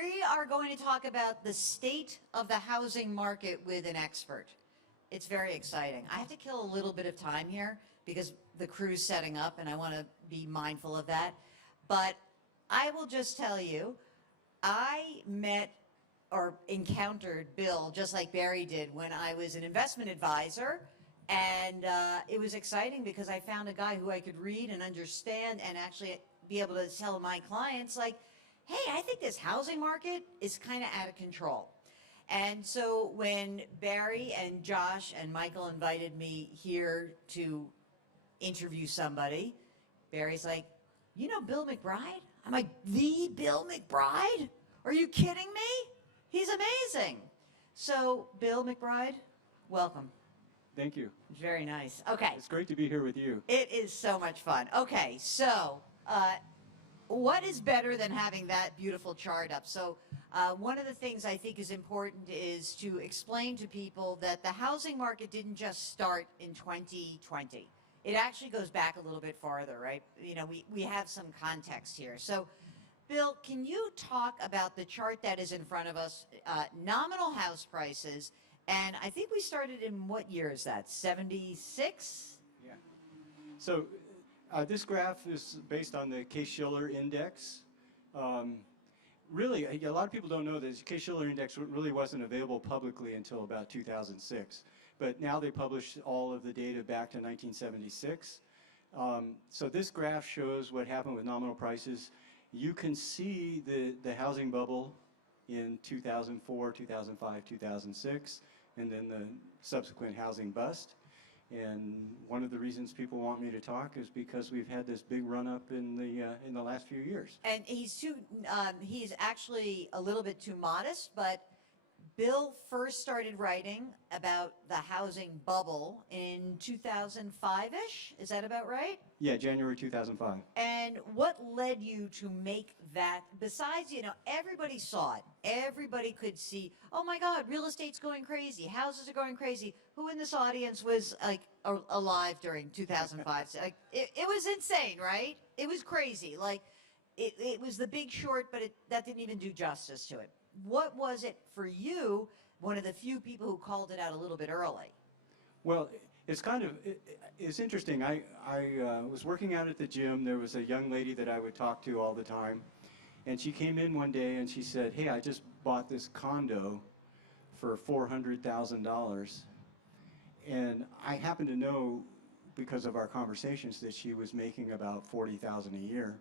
We are going to talk about the state of the housing market with an expert. It's very exciting. I have to kill a little bit of time here because the crew's setting up and I want to be mindful of that. But I will just tell you, I met or encountered Bill just like Barry did when I was an investment advisor. And it was exciting because I found a guy who I could read and understand and actually be able to tell my clients, like, hey, I think this housing market is kind of out of control. And so when Barry and Josh and Michael invited me here to interview somebody, Barry's like, you know Bill McBride? I'm like, the Bill McBride? Are you kidding me? He's amazing. So, Bill McBride, welcome. Thank you. Very nice. Okay. It's great to be here with you. It is so much fun. Okay, so what is better than having that beautiful chart up? So one of the things I think is important is to explain to people that the housing market didn't just start in 2020. It actually goes back a little bit farther, right? You know, we have some context here. So, Bill, can you talk about the chart that is in front of us, nominal house prices, and I think we started in what year is that, 76? Yeah. So this graph is based on the Case-Shiller index. Really, a lot of people don't know that the Case-Shiller index really wasn't available publicly until about 2006. But now they publish all of the data back to 1976. So this graph shows what happened with nominal prices. You can see the housing bubble in 2004, 2005, 2006, and then the subsequent housing bust. And one of the reasons people want me to talk is because we've had this big run up in the last few years. And he's actually a little bit too modest, but Bill first started writing about the housing bubble in 2005-ish. Is that about right? Yeah, January 2005. And what led you to make that, besides, you know, everybody saw it. Everybody could see, oh my God, real estate's going crazy. Houses are going crazy. Who in this audience was like alive during 2005? Like, it was insane, right? It was crazy. Like, it was the Big Short, but that didn't even do justice to it. What was it for you, one of the few people who called it out a little bit early? Well, it's interesting. I was working out at the gym. There was a young lady that I would talk to all the time. And she came in one day and she said, hey, I just bought this condo for $400,000. And I happen to know, because of our conversations, that she was making about $40,000 a year.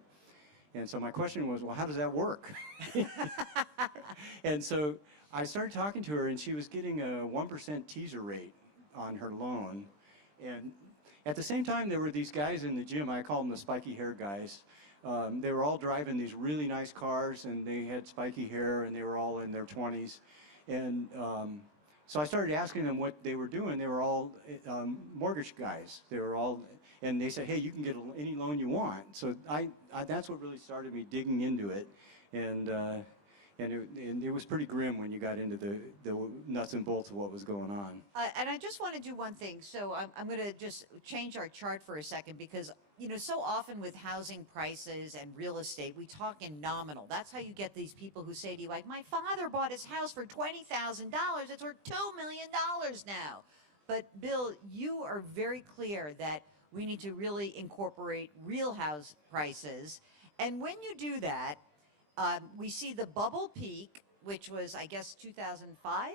And so my question was, well, how does that work? And so I started talking to her, and she was getting a 1% teaser rate on her loan. And at the same time, there were these guys in the gym, I call them the spiky hair guys. They were all driving these really nice cars, and they had spiky hair, and they were all in their 20s. And so I started asking them what they were doing. They were all mortgage guys. They were all, and they said, hey, you can get any loan you want. So that's what really started me digging into it. And it was pretty grim when you got into the nuts and bolts of what was going on. And I just want to do one thing. So I'm going to just change our chart for a second because, you know, so often with housing prices and real estate, we talk in nominal. That's how you get these people who say to you, like, my father bought his house for $20,000. It's worth $2 million now. But, Bill, you are very clear that we need to really incorporate real house prices. And when you do that, we see the bubble peak, which was, I guess, 2005?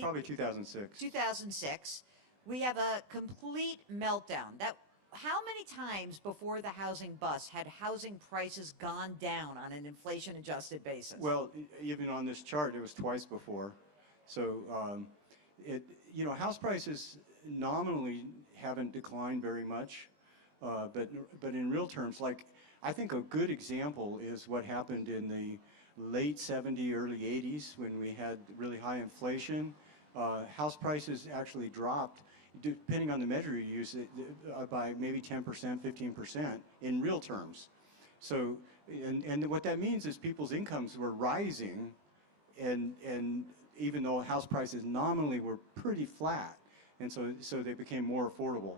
Probably 2006. 2006. We have a complete meltdown. How many times before the housing bust had housing prices gone down on an inflation-adjusted basis? Well, even on this chart, it was twice before. So, you know, house prices nominally haven't declined very much, but in real terms, like, I think a good example is what happened in the late 70s, early 80s when we had really high inflation. House prices actually dropped, depending on the measure you use, by maybe 10%, 15% in real terms. So, and what that means is people's incomes were rising, and even though house prices nominally were pretty flat, and so they became more affordable.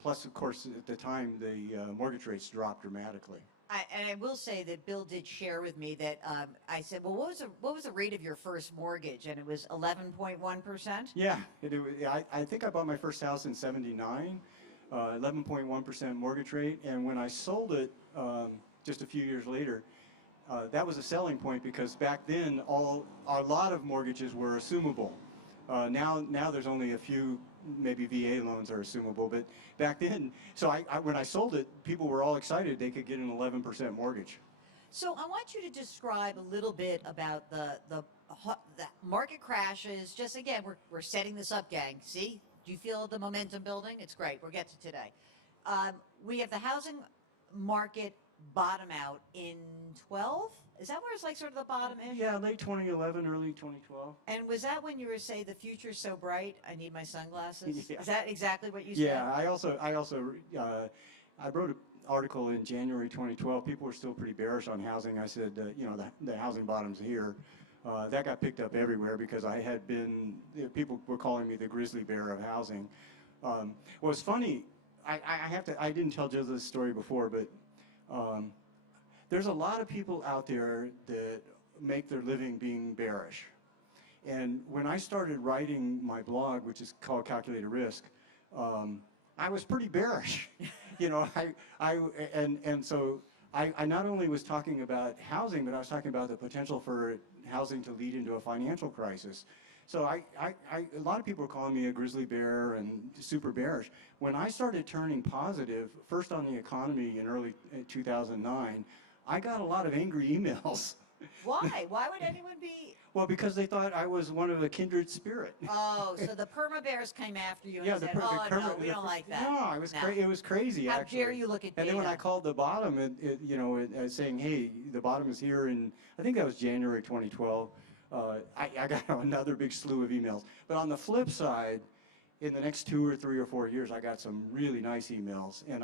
Plus, of course, at the time, the mortgage rates dropped dramatically. And I will say that Bill did share with me that I said, well, what was the rate of your first mortgage? And it was 11.1%. Yeah, I think I bought my first house in '79, 11.1% mortgage rate, and when I sold it just a few years later, that was a selling point because back then a lot of mortgages were assumable. Now there's only a few, maybe VA loans are assumable, but back then, so when I sold it, people were all excited they could get an 11% mortgage. So I want you to describe a little bit about the market crashes. Just again, we're setting this up, gang. See, do you feel the momentum building? It's great. We'll get to today. We have the housing market bottom out in 12. Is that where it's like sort of the bottom-ish? Yeah, late 2011, early 2012. And was that when you were saying the future's so bright, I need my sunglasses? Yeah. Is that exactly what you said? Yeah, I wrote an article in January 2012. People were still pretty bearish on housing. I said, the housing bottom's here. That got picked up everywhere because I had been, people were calling me the grizzly bear of housing. Well, it's funny, I didn't tell Joe this story before, but there's a lot of people out there that make their living being bearish. And when I started writing my blog, which is called Calculated Risk, I was pretty bearish. So I not only was talking about housing, but I was talking about the potential for housing to lead into a financial crisis. So a lot of people were calling me a grizzly bear and super bearish. When I started turning positive, first on the economy in early 2009, I got a lot of angry emails. Why? Why would anyone be? Well, because they thought I was one of a kindred spirit. Oh, so the perma bears came after you and Yeah, said, "Oh no, we don't like that." No, it was crazy. How actually. dare you look at And then when data. I called the bottom, saying, "Hey, the bottom is here," and I think that was January 2012. I got another big slew of emails. But on the flip side, in the next 2 or 3 or 4 years, I got some really nice emails, and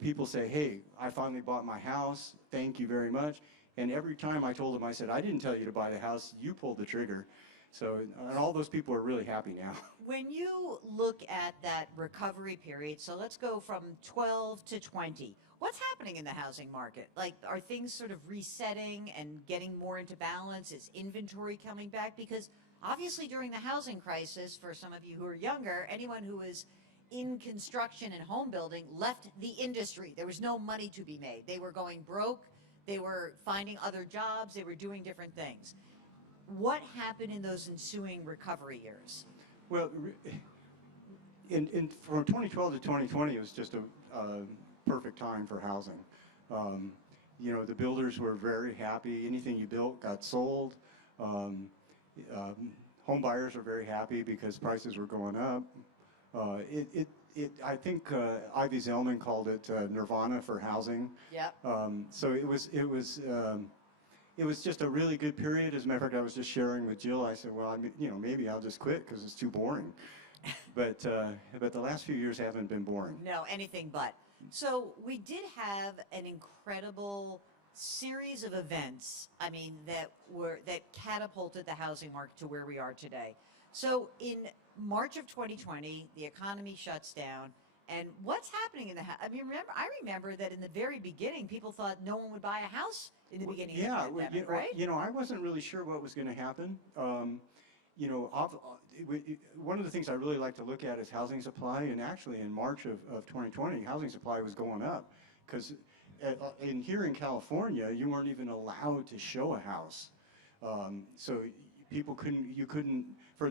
people say, "Hey, I finally bought my house. Thank you very much." And every time I told them, I said, "I didn't tell you to buy the house. You pulled the trigger." So, and all those people are really happy now. When you look at that recovery period, so let's go from 12 to 20. What's happening in the housing market? Like, are things sort of resetting and getting more into balance? Is inventory coming back? Because obviously during the housing crisis, for some of you who are younger, anyone who was in construction and home building left the industry. There was no money to be made. They were going broke. They were finding other jobs. They were doing different things. What happened in those ensuing recovery years? Well, from 2012 to 2020, it was just a perfect time for housing. The builders were very happy. Anything you built got sold. Home buyers were very happy because prices were going up. I think Ivy Zellman called it nirvana for housing. Yep. So it was just a really good period. As a matter of fact, I was just sharing with Jill. I said, well, maybe I'll just quit because it's too boring. But the last few years haven't been boring. No, anything but. So we did have an incredible series of events, that catapulted the housing market to where we are today. So in March of 2020, the economy shuts down. And what's happening in I remember that in the very beginning, people thought no one would buy a house in the beginning of the pandemic, right? I wasn't really sure what was going to happen. One of the things I really like to look at is housing supply. And actually, in March of 2020, housing supply was going up because here in California, you weren't even allowed to show a house. So people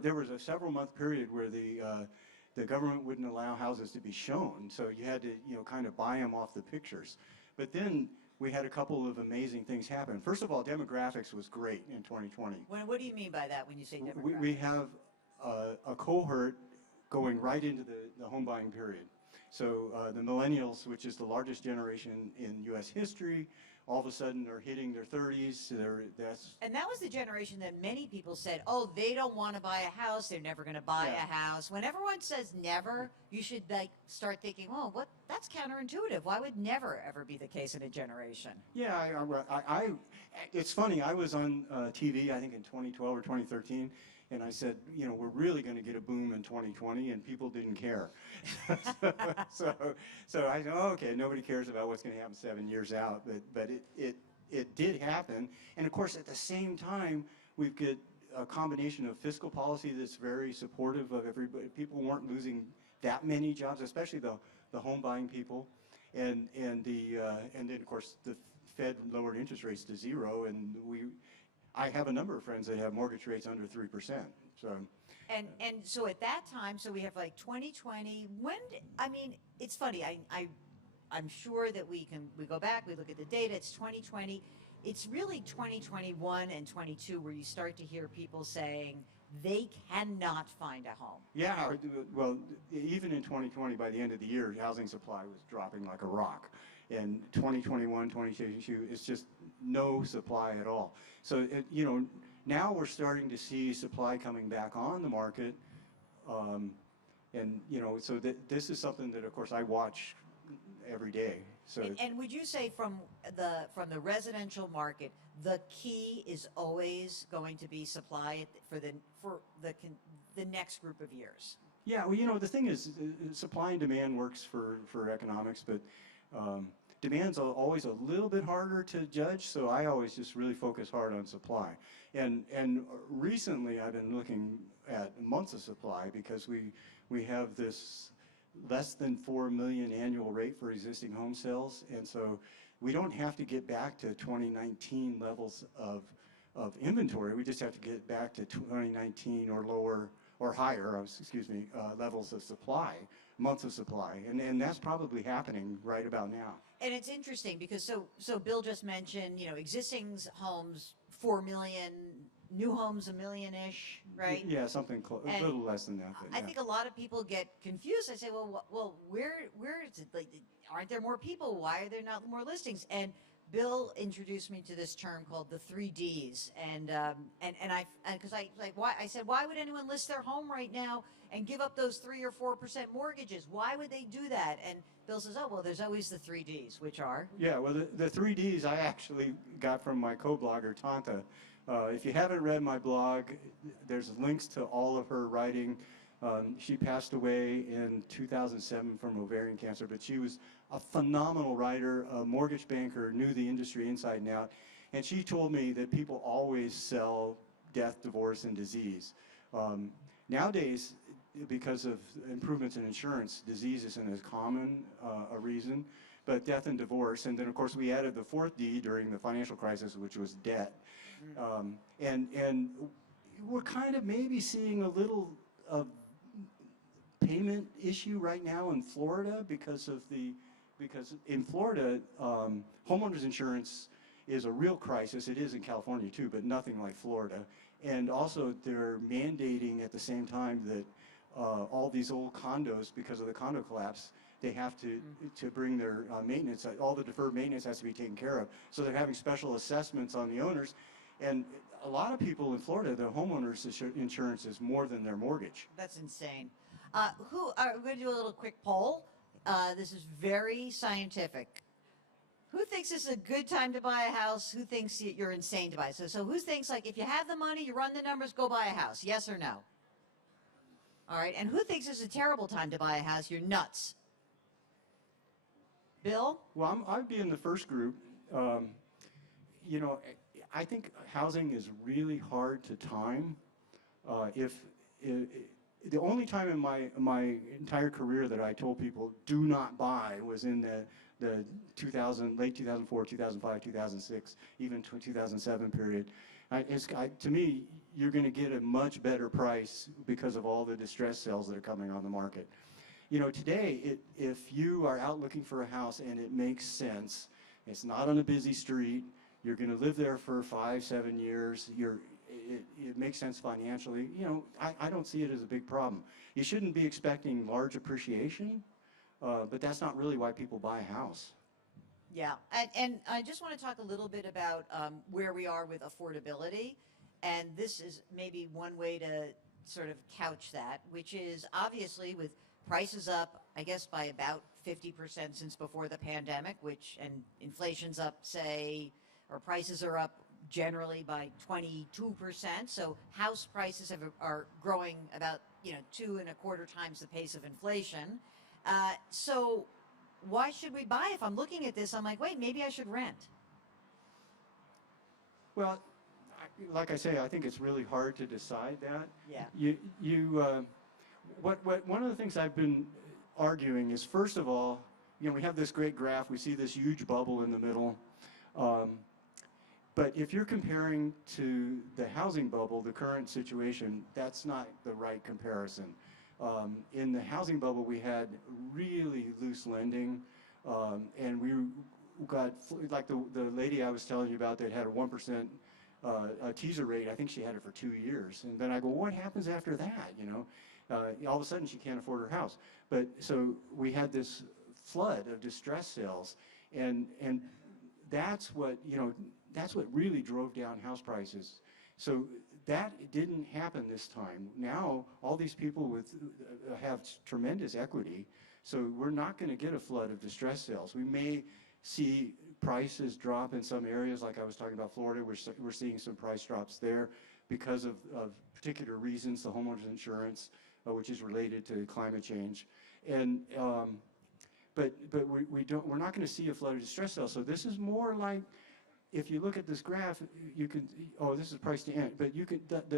there was a several month period where the government wouldn't allow houses to be shown. So you had to, kind of buy them off the pictures. But then we had a couple of amazing things happen. First of all, demographics was great in 2020. What do you mean by that when you say demographics? We have a cohort going right into the home buying period. So the millennials, which is the largest generation in U.S. history, all of a sudden are hitting their 30s. And that was the generation that many people said, oh, they don't want to buy a house. They're never going to buy a house. When everyone says never, you should start thinking, oh, that's counterintuitive. Why would never ever be the case in a generation? Yeah, it's funny. I was on TV, I think in 2012 or 2013, And I said, you know, we're really going to get a boom in 2020, and people didn't care. so, so I said, oh, okay, nobody cares about what's going to happen 7 years out, but it did happen. And of course, at the same time, we've got a combination of fiscal policy that's very supportive of everybody. People weren't losing that many jobs, especially the home buying people, and then of course the Fed lowered interest rates to 0, and I have a number of friends that have mortgage rates under 3%. So. And so at that time, so we have like 2020. I mean, it's funny. I'm sure that we go back, we look at the data. It's 2020. It's really 2021 and 22 where you start to hear people saying they cannot find a home. Yeah, well, even in 2020, by the end of the year, housing supply was dropping like a rock. And 2021, 2022, it's just no supply at all. So, you know, now we're starting to see supply coming back on the market. And, you know, so this is something that, of course, I watch every day. So, and would you say from the residential market, the key is always going to be supply for the next group of years? Yeah, well, you know, the thing is, supply and demand works for economics, but demand's always a little bit harder to judge, so I always just really focus hard on supply. And recently I've been looking at months of supply because we have this less than 4 million annual rate for existing home sales, and so we don't have to get back to 2019 levels of inventory. We just have to get back to 2019 or lower or higher, levels of supply, months of supply, and that's probably happening right about now. And it's interesting because so Bill just mentioned, you know, existing homes 4 million, new homes 1 million-ish, right? Yeah, something a little less than that. But yeah. I think a lot of people get confused. I say, well, where is it? Like, aren't there more people? Why are there not more listings? And Bill introduced me to this term called the 3Ds, and I said, why would anyone list their home right now and give up those 3 or 4% mortgages? Why would they do that? And Bill says, oh, well, there's always the 3Ds, which are? Yeah, well, the 3Ds I actually got from my co-blogger, Tanta. If you haven't read my blog, there's links to all of her writing. She passed away in 2007 from ovarian cancer, but she was a phenomenal writer, a mortgage banker, knew the industry inside and out. And she told me that people always sell death, divorce, and disease. Nowadays, because of improvements in insurance, disease isn't as common a reason, but death and divorce. And then, of course, we added the 4th D during the financial crisis, which was debt. And we're kind of maybe seeing a little payment issue right now in Florida because in Florida, homeowners insurance is a real crisis. It is in California too, but nothing like Florida. And also they're mandating at the same time that all these old condos, because of the condo collapse, they have to bring their maintenance, all the deferred maintenance has to be taken care of. So they're having special assessments on the owners. And a lot of people in Florida, the homeowners insurance is more than their mortgage. That's insane. We're going to do a little quick poll. This is very scientific. Who thinks this is a good time to buy a house? Who thinks you're insane to buy? So who thinks, like, if you have the money, you run the numbers, go buy a house? Yes or no? All right. And who thinks it's a terrible time to buy a house? You're nuts. Bill? Well, I'd be in the first group. You know, I think housing is really hard to time. The only time in my entire career that I told people do not buy was in the late 2004, 2005, 2006, even 2007 period. To me, you're going to get a much better price because of all the distress sales that are coming on the market. You know, today, if you are out looking for a house and it makes sense, it's not on a busy street, you're going to live there for 5-7 years, it makes sense financially, you know, I don't see it as a big problem. You shouldn't be expecting large appreciation, but that's not really why people buy a house. Yeah, and I just want to talk a little bit about where we are with affordability, and this is maybe one way to sort of couch that, which is obviously with prices up, I guess, by about 50% since before the pandemic, and inflation's up, say, or prices are up generally by 22%. So house prices are growing about 2.25 times the pace of inflation. So why should we buy? If I'm looking at this, I'm like, wait, maybe I should rent. Well, like I say, I think it's really hard to decide that. Yeah. One of the things I've been arguing is, first of all, we have this great graph. We see this huge bubble in the middle. But if you're comparing to the housing bubble, the current situation, that's not the right comparison. In the housing bubble, we had really loose lending, and we got, like the lady I was telling you about that had a 1% teaser rate. I think she had it for 2 years. And then I go, what happens after that, all of a sudden she can't afford her house. But so we had this flood of distress sales, and that's what really drove down house prices. So that didn't happen this time. Now all these people have tremendous equity, so we're not going to get a flood of distress sales. We may see prices drop in some areas, like I was talking about Florida. We're seeing some price drops there because of particular reasons, the homeowners insurance, which is related to climate change, and but we're not going to see a flood of distress sales. So this is more like, if you look at this graph, you can, this is price to end, but you can, that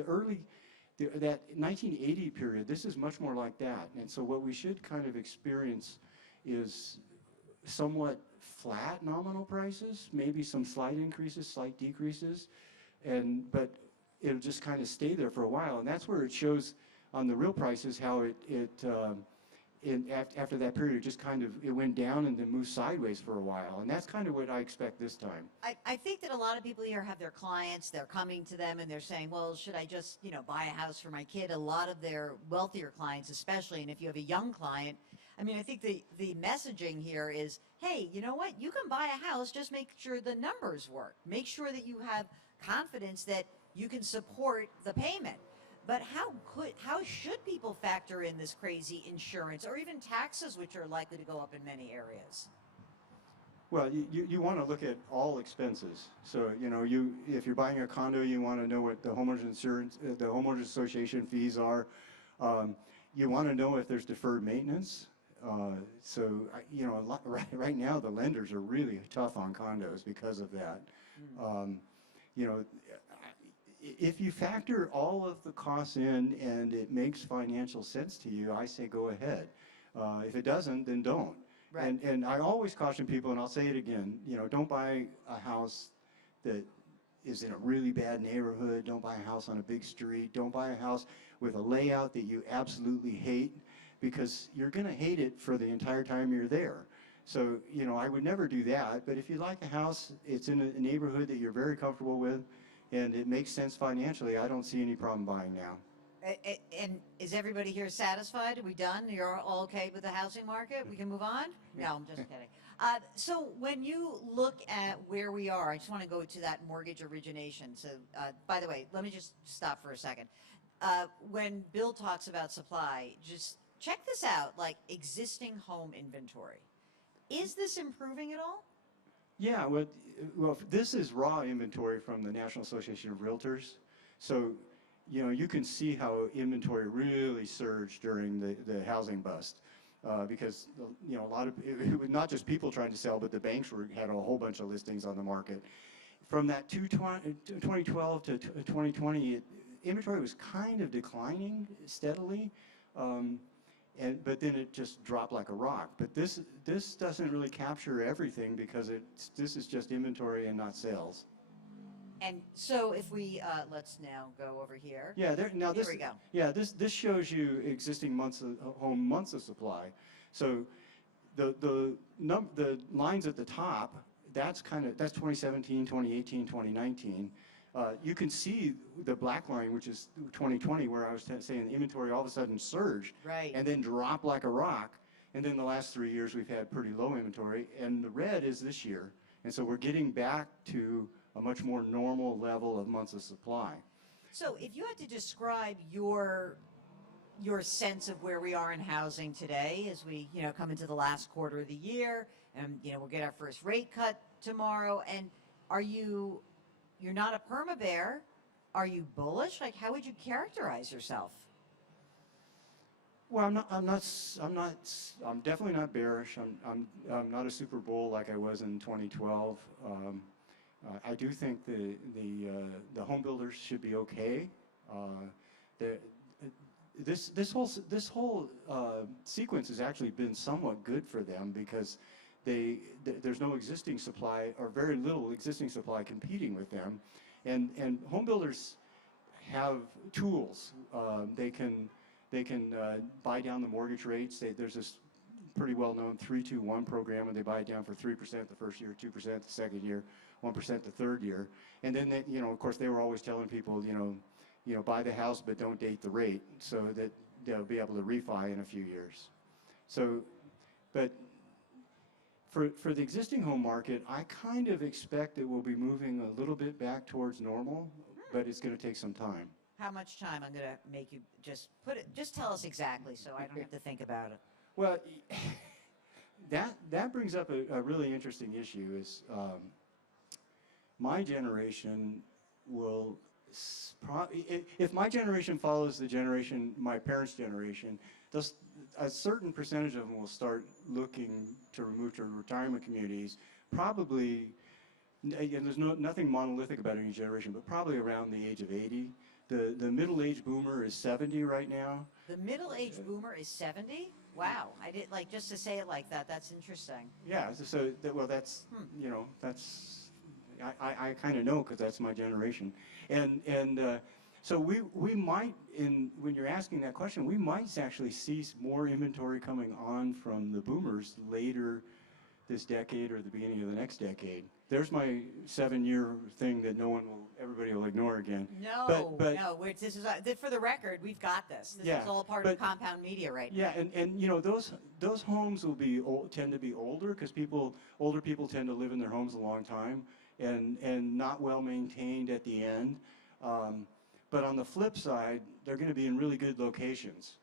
1980 period, this is much more like that. And so what we should kind of experience is somewhat flat nominal prices, maybe some slight increases, slight decreases, but it'll just kind of stay there for a while. And that's where it shows on the real prices how after that period, it went down and then moved sideways for a while. And that's kind of what I expect this time. I think that a lot of people here have their clients, they're coming to them and they're saying, well, should I just, buy a house for my kid? A lot of their wealthier clients especially, and if you have a young client, I think the messaging here is, hey, you know what? You can buy a house, just make sure the numbers work. Make sure that you have confidence that you can support the payment. But how should people factor in this crazy insurance or even taxes, which are likely to go up in many areas? Well, you want to look at all expenses. So, if you're buying a condo, you want to know what the homeowners insurance, the homeowners association fees are. You want to know if there's deferred maintenance. Right now the lenders are really tough on condos because of that. If you factor all of the costs in and it makes financial sense to you, I say go ahead. If it doesn't, then don't. Right. And I always caution people, and I'll say it again, don't buy a house that is in a really bad neighborhood. Don't buy a house on a big street. Don't buy a house with a layout that you absolutely hate, because you're going to hate it for the entire time you're there. So, I would never do that. But if you like a house, it's in a neighborhood that you're very comfortable with, and it makes sense financially, I don't see any problem buying now. And is everybody here satisfied? Are we done? You're all okay with the housing market? We can move on? No, I'm just kidding. So when you look at where we are, I just want to go to that mortgage origination. So, by the way, let me just stop for a second. When Bill talks about supply, just check this out, like existing home inventory. Is this improving at all? Yeah, well, this is raw inventory from the National Association of Realtors. So, you can see how inventory really surged during the housing bust, because, a lot of, it was not just people trying to sell, but the banks had a whole bunch of listings on the market. From that 2012 to 2020, inventory was kind of declining steadily. But then it just dropped like a rock. But this doesn't really capture everything, because this is just inventory and not sales. And so if we let's now go over here. Yeah, here we go. Yeah, this shows you existing months of supply. So the lines at the top, that's 2017, 2018, 2019. You can see the black line, which is 2020, where I was saying the inventory all of a sudden surged, right, and then dropped like a rock. And then the last 3 years we've had pretty low inventory, and the red is this year. And so we're getting back to a much more normal level of months of supply. So if you had to describe your sense of where we are in housing today, as we come into the last quarter of the year, and we'll get our first rate cut tomorrow, and are you you're not a perma bear. Are you bullish? Like, how would you characterize yourself? Well, I'm definitely not bearish. I'm not a super bull like I was in 2012. I do think the home builders should be okay. The, this whole sequence has actually been somewhat good for them because there's no existing supply or very little existing supply competing with them, and home builders have tools. They can buy down the mortgage rates. There's this pretty well-known 3-2-1 program, and they buy it down for 3% the first year, 2% the second year, 1% the third year. And then, of course, they were always telling people, buy the house but don't date the rate, so that they'll be able to refi in a few years. So, but for the existing home market, I kind of expect that we'll be moving a little bit back towards normal, but it's going to take some time. How much time? I'm going to make you just tell us exactly so I don't have to think about it. Well, that brings up a really interesting issue is my generation will, if my generation follows the generation, my parents' generation, a certain percentage of them will start looking to move to retirement communities, probably, and there's nothing monolithic about any generation, but probably around the age of 80. The middle-aged boomer is 70 right now. The middle-aged boomer is 70? Wow. I did just to say it like that. That's interesting. Yeah. That's I kind of know because that's my generation, and so we might when you're asking that question, we might actually see more inventory coming on from the boomers later this decade or the beginning of the next decade. There's my 7-year thing that everybody will ignore again. No, no. This is for the record. We've got this. This is all part of compound media right now. Yeah, and those homes will tend to be older because older people tend to live in their homes a long time and not well maintained at the end. But on the flip side, they're going to be in really good locations,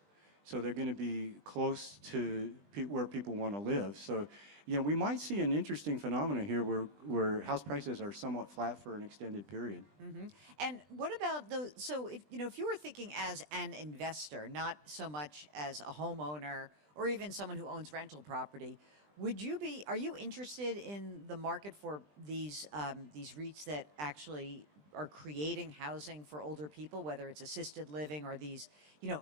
so they're going to be close to where people want to live. So. Yeah, we might see an interesting phenomenon here where house prices are somewhat flat for an extended period. Mm-hmm. And what about so if you were thinking as an investor, not so much as a homeowner or even someone who owns rental property, are you interested in the market for these REITs that actually are creating housing for older people, whether it's assisted living or these,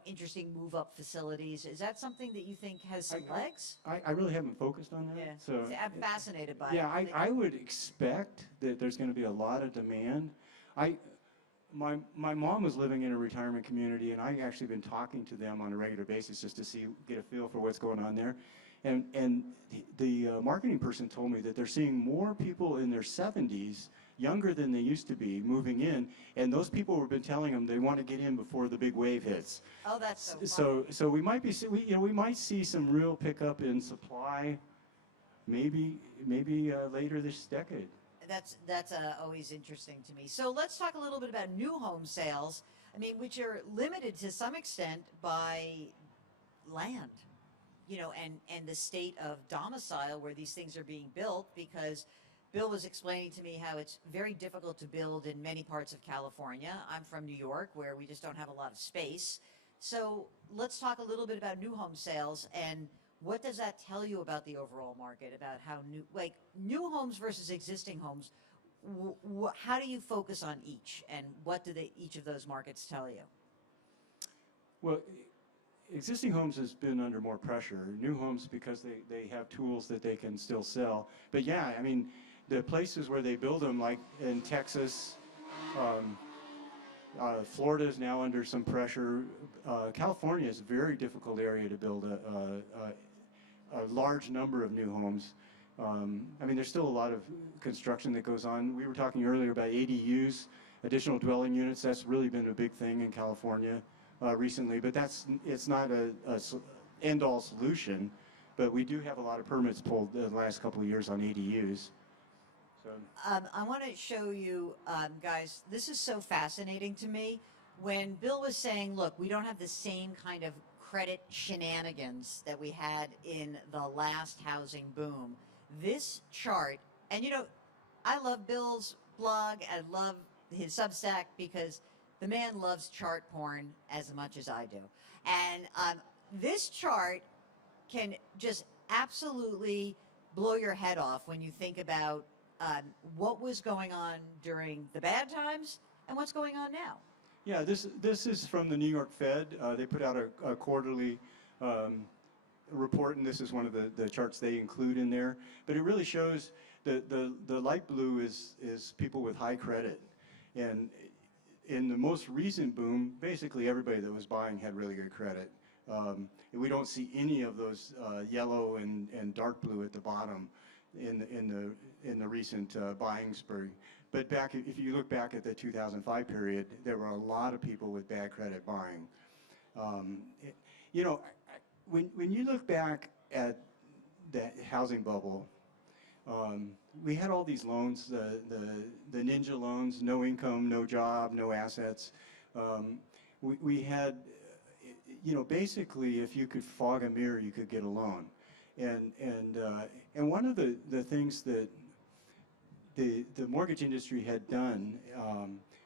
interesting move-up facilities? Is that something that you think has some legs? I really haven't focused on that. Yeah. So I'm fascinated by it. Yeah, I would expect that there's going to be a lot of demand. My mom was living in a retirement community, and I actually been talking to them on a regular basis just to get a feel for what's going on there. And the marketing person told me that they're seeing more people in their 70s, younger than they used to be, moving in, and those people have been telling them they want to get in before the big wave hits. Oh, that's so funny. So we might we might see some real pickup in supply, maybe later this decade. That's always interesting to me. So let's talk a little bit about new home sales. I mean, which are limited to some extent by land, and the state of domicile where these things are being built, because Bill was explaining to me how it's very difficult to build in many parts of California. I'm from New York, where we just don't have a lot of space. So let's talk a little bit about new home sales, and what does that tell you about the overall market, about how new homes versus existing homes, how do you focus on each, and what do each of those markets tell you? Well, existing homes has been under more pressure. New homes, because they have tools that they can still sell. But yeah, I mean, the places where they build them, like in Texas, Florida is now under some pressure. California is a very difficult area to build a large number of new homes. I mean, there's still a lot of construction that goes on. We were talking earlier about ADUs, additional dwelling units. That's really been a big thing in California recently, but it's not a end-all solution. But we do have a lot of permits pulled the last couple of years on ADUs. So. I want to show you, guys, this is so fascinating to me. When Bill was saying, look, we don't have the same kind of credit shenanigans that we had in the last housing boom. This chart, and I love Bill's blog. I love his Substack because the man loves chart porn as much as I do. And this chart can just absolutely blow your head off when you think about what was going on during the bad times and what's going on now. Yeah, this is from the New York Fed. They put out a quarterly report, and this is one of the charts they include in there. But it really shows the light blue is people with high credit. And in the most recent boom, basically everybody that was buying had really good credit. We don't see any of those yellow and dark blue at the bottom in the recent buying spree. But if you look back at the 2005 period, there were a lot of people with bad credit buying. When you look back at the housing bubble, we had all these loans, the ninja loans, no income, no job, no assets. We had, basically if you could fog a mirror, you could get a loan. And one of the things that the mortgage industry had done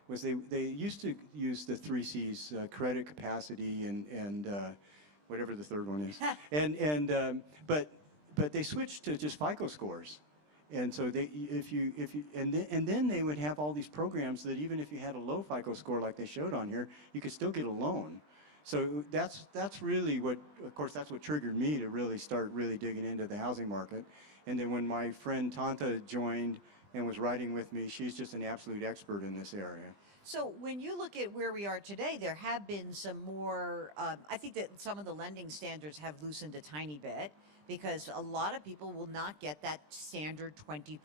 was they used to use the 3 C's, credit, capacity, and whatever the third one is. But they switched to just FICO scores. And so then they would have all these programs that even if you had a low FICO score like they showed on here, you could still get a loan. So that's really what, of course, that's what triggered me to really start digging into the housing market. And then when my friend Tanta joined and was writing with me, she's just an absolute expert in this area. So when you look at where we are today, there have been some more, I think that some of the lending standards have loosened a tiny bit because a lot of people will not get that standard 20%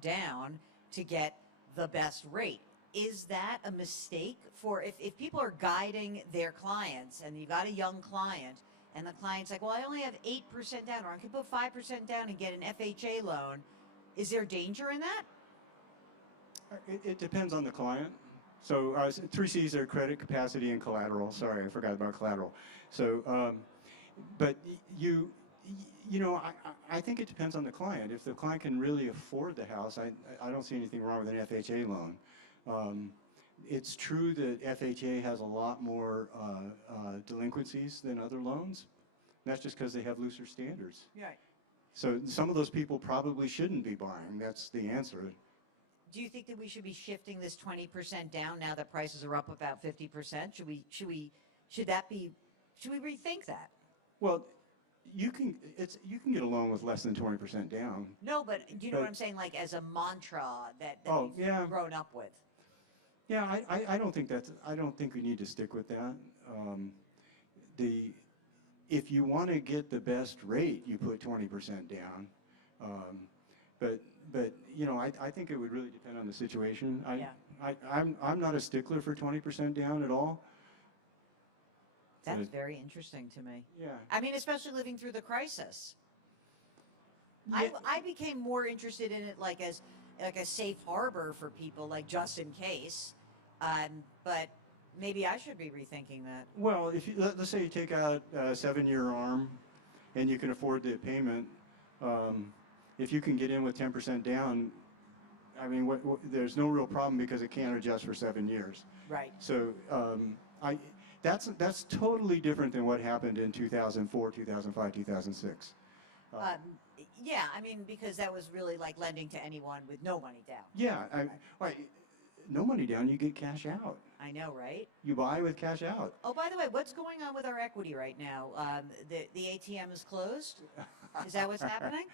down to get the best rate. Is that a mistake for, if people are guiding their clients and you got a young client and the client's like, well, I only have 8% down, or I can put 5% down and get an FHA loan, is there danger in that? It depends on the client. So 3 C's are credit, capacity, and collateral. Sorry, I forgot about collateral. So, but I think it depends on the client. If the client can really afford the house, I don't see anything wrong with an FHA loan. It's true that FHA has a lot more delinquencies than other loans. That's just because they have looser standards. Right. So some of those people probably shouldn't be buying. That's the answer. Do you think that we should be shifting this 20% down now that prices are up about 50%? Should we rethink that? Well, you can get a loan with less than 20% down. No, but do you know what I'm saying? Like as a mantra that we've yeah. grown up with. Yeah, I don't think we need to stick with that. If you want to get the best rate, you put 20% down. But I think it would really depend on the situation. I'm not a stickler for 20% down at all. That's very interesting to me. Yeah. I mean, especially living through the crisis. Yeah. I became more interested in it like a safe harbor for people, like just in case. But maybe I should be rethinking that. Well, if let's say you take out a 7-year ARM and you can afford the payment, if you can get in with 10% down, I mean, there's no real problem because it can't adjust for 7 years. Right. So that's totally different than what happened in 2004, 2005, 2006. Yeah, I mean, because that was really like lending to anyone with no money down. Yeah, no money down, you get cash out. I know, right? You buy with cash out. Oh, by the way, what's going on with our equity right now? The ATM is closed? Is that what's happening?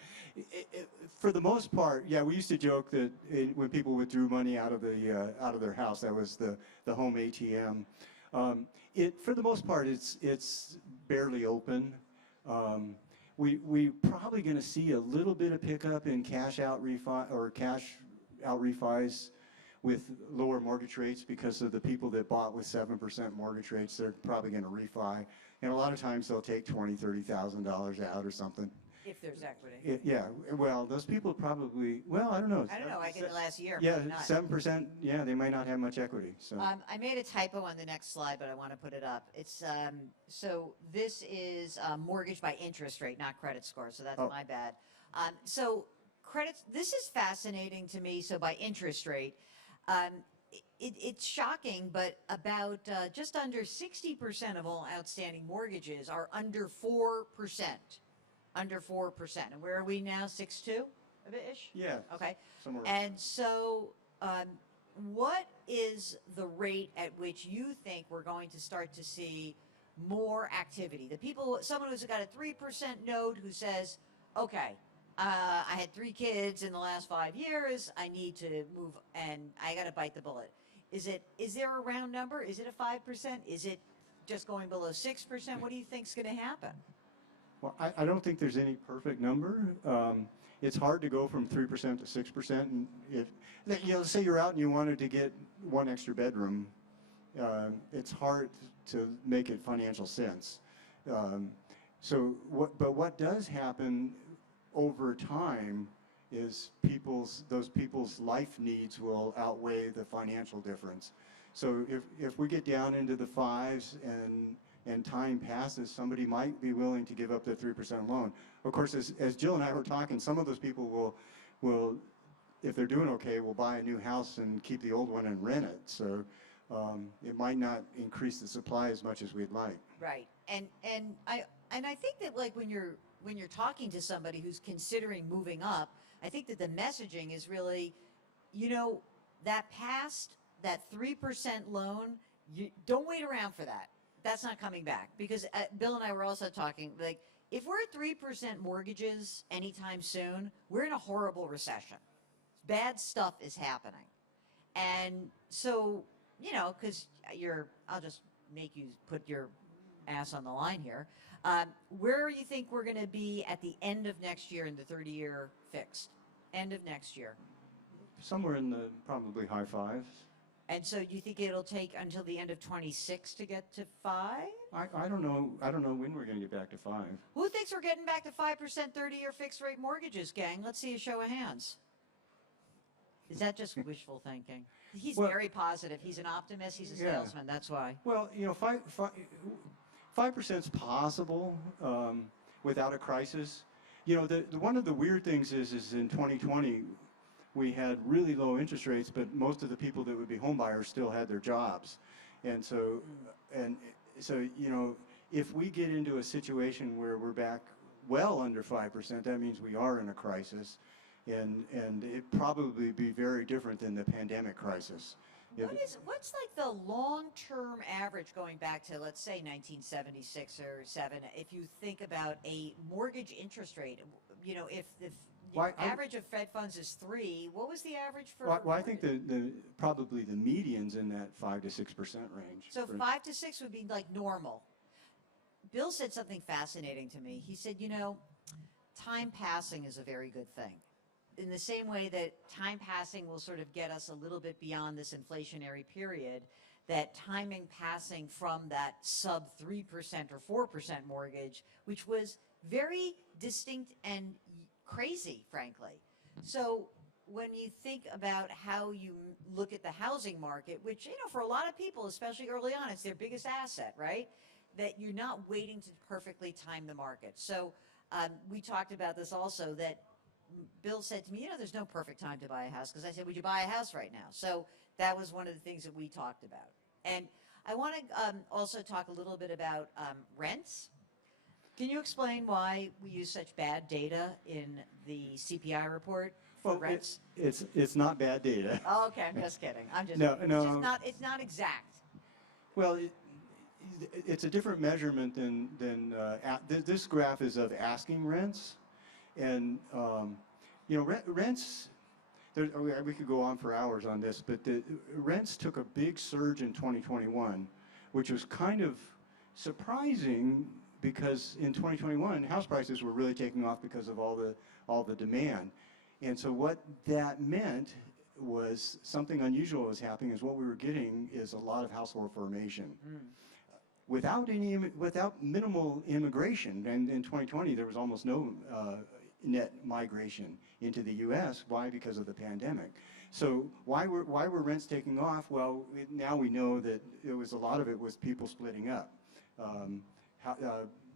For the most part, yeah. We used to joke that when people withdrew money out of their house, that was the home ATM. For the most part, it's barely open. We're probably going to see a little bit of pickup in cash out refis with lower mortgage rates because of the people that bought with 7% mortgage rates. They're probably going to refi, and a lot of times they'll take $20,000, $30,000 out or something. If there's equity. Yeah, well, those people probably, well, I don't know. I don't know, like in the last year. Yeah, 7%, yeah, they might not have much equity. So. I made a typo on the next slide, but I want to put it up. It's so this is mortgage by interest rate, not credit score, so that's my bad. So credits, this is fascinating to me. So by interest rate, um, it's shocking, but about just under 60% of all outstanding mortgages are under 4%. Under 4%. And where are we now? 6.2 ish? Yeah. Okay. Somewhere. And so, what is the rate at which you think we're going to start to see more activity? The people, someone who's got a 3% note who says, okay, I had 3 kids in the last 5 years. I need to move, and I got to bite the bullet. Is there a round number? Is it a 5%? Is it just going below 6%? What do you think's going to happen? Well, I don't think there's any perfect number. It's hard to go from 3% to 6%. And if, let's say you're out and you wanted to get 1 extra bedroom, it's hard to make it financial sense. But what does happen over time is those people's life needs will outweigh the financial difference. So if we get down into the 5s and time passes, somebody might be willing to give up the 3% loan. Of course, as Jill and I were talking, some of those people will, if they're doing okay, will buy a new house and keep the old one and rent it. So it might not increase the supply as much as we'd like. Right. And I think that, like, when you're talking to somebody who's considering moving up, I think that the messaging is really, that 3% loan, you don't wait around for that. That's not coming back, because Bill and I were also talking, like, if we're at 3% mortgages anytime soon, we're in a horrible recession. Bad stuff is happening. And so, because I'll just make you put your ass on the line here. Where you think we're going to be at the end of next year in the 30-year fixed? End of next year. Somewhere in the probably high 5s. And so you think it'll take until the end of 26 to get to 5? I don't know when we're going to get back to 5. Who thinks we're getting back to 5% 30-year fixed rate mortgages, gang? Let's see a show of hands. Is that just wishful thinking? He's very positive. He's an optimist. He's a salesman. Yeah. That's why. Well, 5% is possible without a crisis. One of the weird things is in 2020 we had really low interest rates, but most of the people that would be home buyers still had their jobs, and so if we get into a situation where we're back well under 5%, that means we are in a crisis. And it probably be very different than the pandemic crisis. What's like the long-term average going back to, let's say, 1976 or 7? If you think about a mortgage interest rate, if the average of Fed funds is 3, what was the average for? Well, I think probably the median's in that 5 to 6% range. So 5 to 6 would be like normal. Bill said something fascinating to me. He said, time passing is a very good thing. In the same way that time passing will sort of get us a little bit beyond this inflationary period, that timing passing from that sub 3% or 4% mortgage, which was very distinct and crazy, frankly. So when you think about how you look at the housing market, which, for a lot of people, especially early on, it's their biggest asset, right? That you're not waiting to perfectly time the market. So we talked about this also, that Bill said to me, there's no perfect time to buy a house, because I said, would you buy a house right now? So that was one of the things that we talked about. And I want to also talk a little bit about rents. Can you explain why we use such bad data in the CPI report for rents? It's not bad data. Oh, okay, I'm just kidding. It's not exact. Well, it's a different measurement than this graph is of asking rents. And, rents, we could go on for hours on this, but the rents took a big surge in 2021, which was kind of surprising, because in 2021, house prices were really taking off because of all the demand. And so what that meant was something unusual was happening, is what we were getting is a lot of household formation. Without minimal immigration. And in 2020, there was almost no net migration into the U.S. Why? Because of the pandemic. So why were rents taking off? Well, now we know that a lot of it was people splitting up.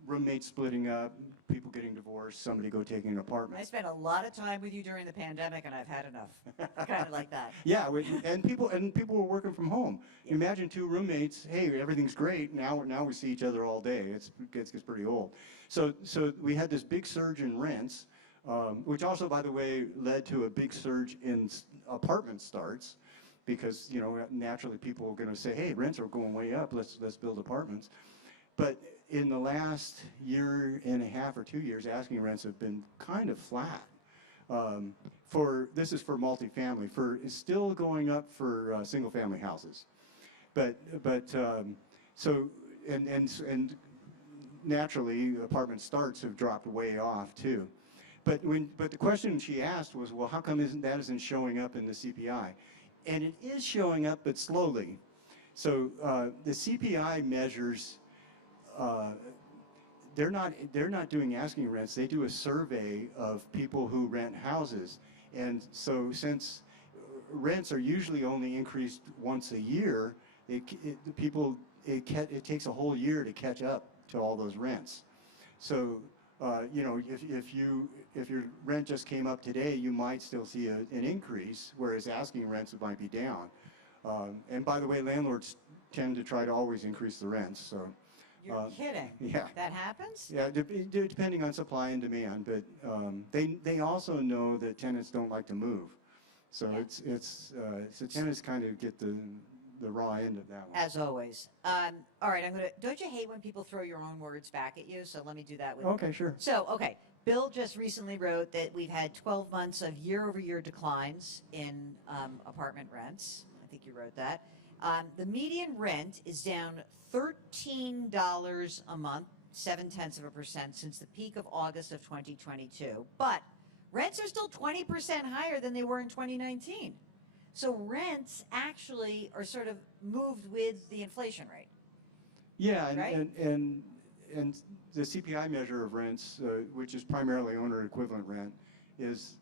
roommates splitting up, people getting divorced, somebody go taking an I apartment. spent a lot of time with you during the pandemic, and I've had enough. Kind of like that. Yeah, and people were working from home. Imagine two roommates. Hey, everything's great. Now we see each other all day. It gets pretty old. So we had this big surge in rents, which also, by the way, led to a big surge in apartment starts, because naturally people are going to say, hey, rents are going way up. Let's build apartments. But in the last year and a half or 2 years, asking rents have been kind of flat. This is for multifamily. It's still going up for single-family houses, but naturally apartment starts have dropped way off too. But the question she asked was, well, how come isn't showing up in the CPI? And it is showing up, but slowly. So the CPI measures. They're not doing asking rents. They do a survey of people who rent houses, and so since rents are usually only increased once a year, it takes a whole year to catch up to all those rents. So if your rent just came up today, you might still see an increase, whereas asking rents might be down. And by the way, landlords tend to try to always increase the rents. So. You're kidding. Yeah. That happens? Yeah, depending on supply and demand, but they also know that tenants don't like to move, so Yeah. so tenants kind of get the raw end of that one. As always. All right, don't you hate when people throw your own words back at you? So let me do that with you. Okay, sure. So, okay, Bill just recently wrote that we've had 12 months of year-over-year declines in apartment rents. I think you wrote that. The median rent is down $13 a month, 0.7%, since the peak of August of 2022. But rents are still 20% higher than they were in 2019. So rents actually are sort of moved with the inflation rate. Yeah, right? and the CPI measure of rents, which is primarily owner equivalent rent, is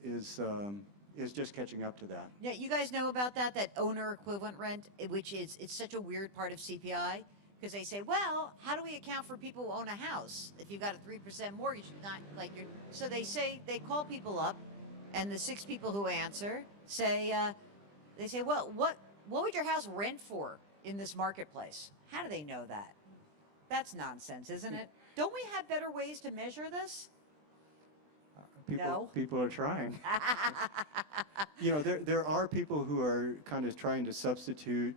just catching up to that. Yeah, you guys know about that owner equivalent rent, it's such a weird part of CPI, because they say, well, how do we account for people who own a house if you've got a 3% mortgage? So they call people up, and the 6 people who answer say, well, what would your house rent for in this marketplace? How do they know that? That's nonsense, isn't it? Don't we have better ways to measure this? People are trying. There are people who are kind of trying to substitute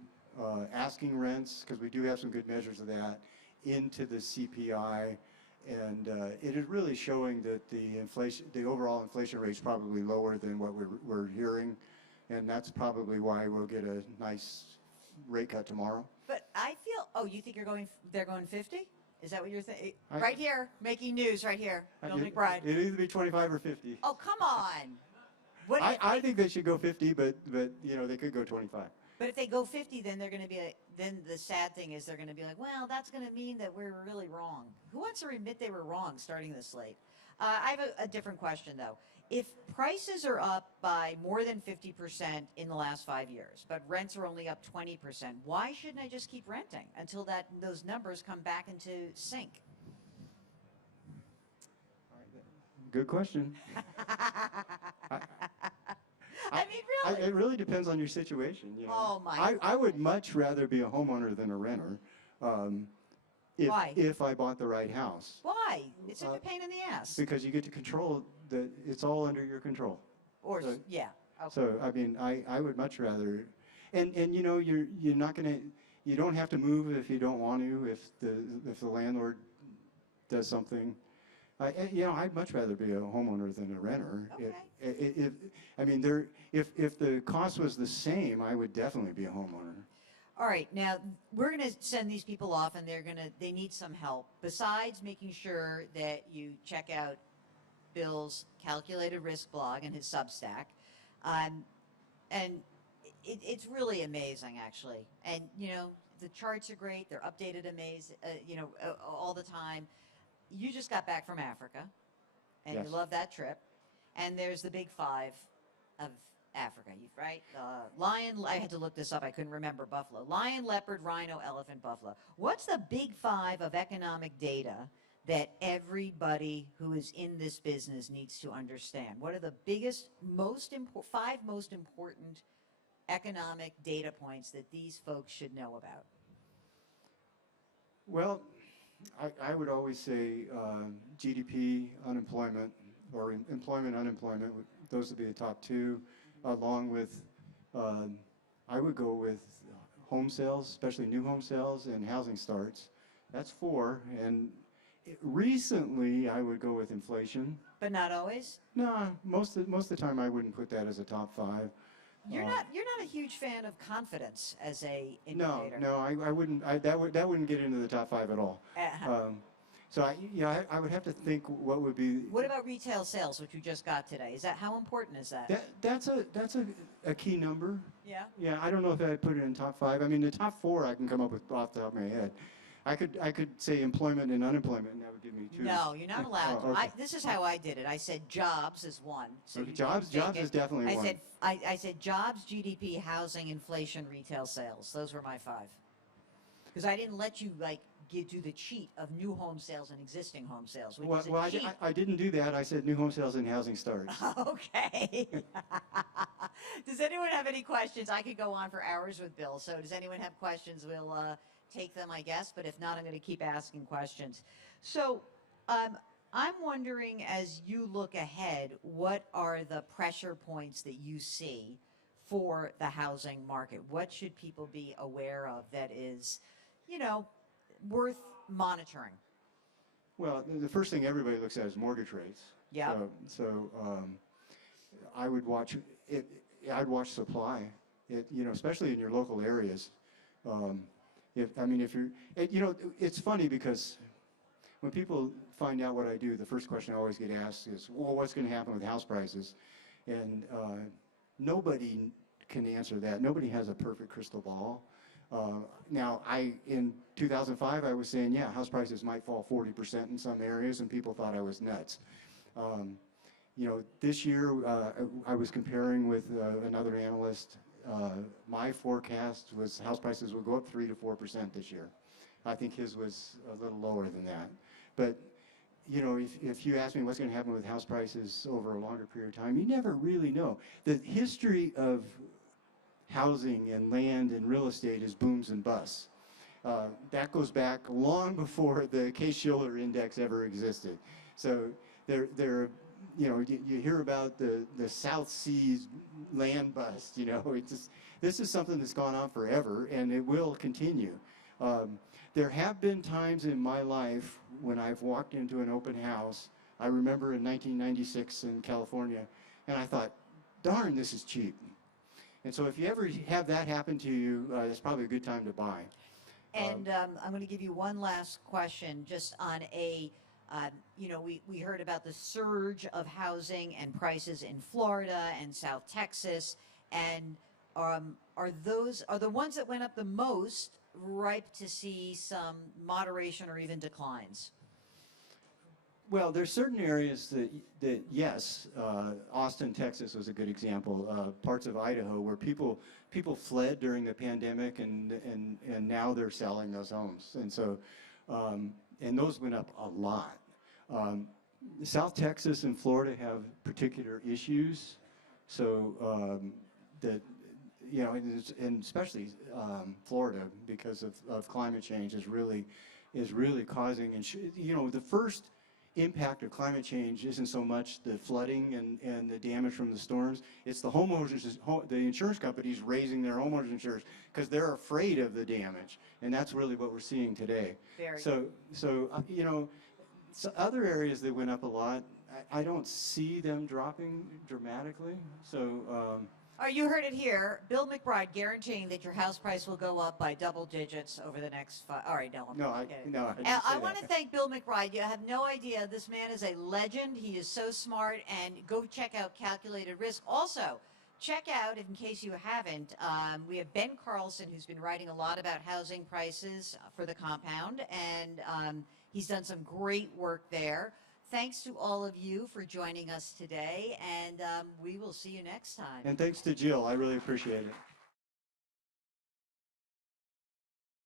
asking rents, because we do have some good measures of that, into the CPI, and it is really showing that the overall inflation rate is probably lower than what we're hearing, and that's probably why we'll get a nice rate cut tomorrow. But I feel, you think they're going 50? Is that what you're thinking? Right here, making news right here. Bill McBride. It'll either be 25 or 50. Oh, come on. I think they should go 50, but they could go 25. But if they go 50, then they're going to be then the sad thing is they're going to be like, well, that's going to mean that we're really wrong. Who wants to admit they were wrong starting this slate? I have a different question, though. If prices are up by more than 50% in the last 5 years, but rents are only up 20%, why shouldn't I just keep renting until those numbers come back into sync? Good question. I mean, really? It really depends on your situation. Oh, my. I would much rather be a homeowner than a renter. Why? If I bought the right house. Why? It's such a pain in the ass. Because you get to control it's all under your control. Yeah. Okay. So I mean, I would much rather, and you're not gonna, you don't have to move if you don't want to. If the landlord does something, I'd much rather be a homeowner than a renter. Okay. If the cost was the same, I would definitely be a homeowner. All right, now we're going to send these people off, and they need some help. Besides making sure that you check out Bill's calculated risk blog and his Substack, and it's really amazing, actually. And the charts are great; they're updated, all the time. You just got back from Africa, and Yes. you love that trip. And there's the big 5 of Africa, right? Lion, I had to look this up, I couldn't remember buffalo. Lion, leopard, rhino, elephant, buffalo. What's the big 5 of economic data that everybody who is in this business needs to understand? What are the biggest, five most important economic data points that these folks should know about? Well, I would always say GDP, unemployment, or employment, unemployment, those would be the top two, along with, I would go with home sales, especially new home sales, and housing starts. That's four. And recently, I would go with inflation. But not always? No, most of the time I wouldn't put that as a top five. You're not a huge fan of confidence as a indicator. No, I wouldn't. That wouldn't get into the top five at all. So I would have to think what would be. What about retail sales, which we just got today? Is that, how important is that? That's a key number. Yeah. Yeah, I don't know if I'd put it in top five. I mean, the top four I can come up with off the top of my head. I could say employment and unemployment, and that would give me two. No, you're not allowed to. Okay. This is how I did it. I said jobs is one. So Okay, you jobs take is definitely one. I said jobs, GDP, housing, inflation, retail sales. Those were my five. Because I didn't let you do the cheat of new home sales and existing home sales, which is a cheat. I didn't do that. I said new home sales and housing starts. Okay. Does anyone have any questions? I could go on for hours with Bill. So does anyone have questions? We'll take them, I guess. But if not, I'm going to keep asking questions. So I'm wondering, as you look ahead, what are the pressure points that you see for the housing market? What should people be aware of that is, worth monitoring? Well, the first thing everybody looks at is mortgage rates. Yeah. So I would watch it. I'd watch supply. Especially in your local areas. If you're, it's funny because when people find out what I do, the first question I always get asked is, well, what's going to happen with house prices? And nobody can answer that. Nobody has a perfect crystal ball. Now, in 2005, I was saying, yeah, house prices might fall 40% in some areas, and people thought I was nuts. This year, I was comparing with another analyst. My forecast was house prices would go up 3 to 4% this year. I think his was a little lower than that. But, if you ask me what's going to happen with house prices over a longer period of time, you never really know. The history of housing and land and real estate is booms and busts. That goes back long before the Case-Shiller Index ever existed. So you hear about the South Seas land bust. This is something that's gone on forever, and it will continue. There have been times in my life when I've walked into an open house. I remember in 1996 in California, and I thought, darn, this is cheap. And so if you ever have that happen to you, it's probably a good time to buy. And I'm going to give you one last question just on we heard about the surge of housing and prices in Florida and South Texas. And are the ones that went up the most ripe to see some moderation or even declines? Well, there's certain areas that yes, Austin, Texas was a good example. Parts of Idaho where people fled during the pandemic, and now they're selling those homes, and so and those went up a lot. South Texas and Florida have particular issues, so and especially Florida, because of climate change, is really causing, and the first impact of climate change isn't so much the flooding and the damage from the storms. It's the the insurance companies raising their homeowners insurance because they're afraid of the damage, and that's really what we're seeing today. So other areas that went up a lot, I don't see them dropping dramatically. So. You heard it here. Bill McBride guaranteeing that your house price will go up by double digits over the next 5. All right, no, I'm not kidding. I want to thank Bill McBride. You have no idea. This man is a legend. He is so smart. And go check out Calculated Risk. Also, check out, in case you haven't, we have Ben Carlson, who's been writing a lot about housing prices for the compound. And he's done some great work there. Thanks to all of you for joining us today, and we will see you next time. And thanks to Jill. I really appreciate it.